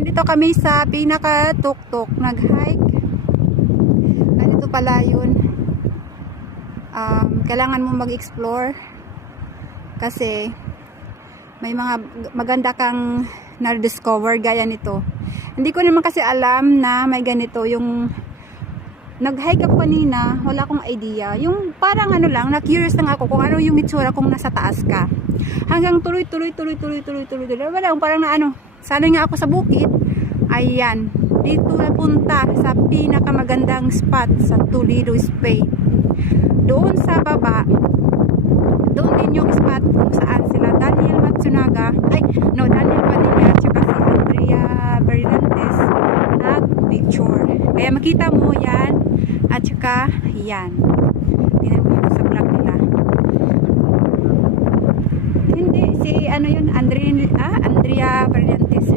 Nandito kami sa pinaka-tuktok, nag-hike. Ganito pala yun. Kailangan mo mag-explore kasi may mga maganda kang na-discover gaya nito. Hindi ko naman kasi alam na may ganito. Yung nag-hike ako kanina, wala akong idea. Yung parang ano lang, na-curious lang ako kung ano yung itsura kung nasa taas ka. Hanggang tuloy. Wala, parang na ano, sanay nga ako sa bukid. Ayan, dito napunta sa pinakamagandang spot sa Toledo, Spain. Doon sa baba, doon din yung spot kung saan sila Daniel Daniel Padilla at saka si Andrea Berlantes nag-picture. Kaya makita mo yan at saka yan. Tingnan mo yung sa vlog nila. Hindi, si ano yun, Andrea Berlantes.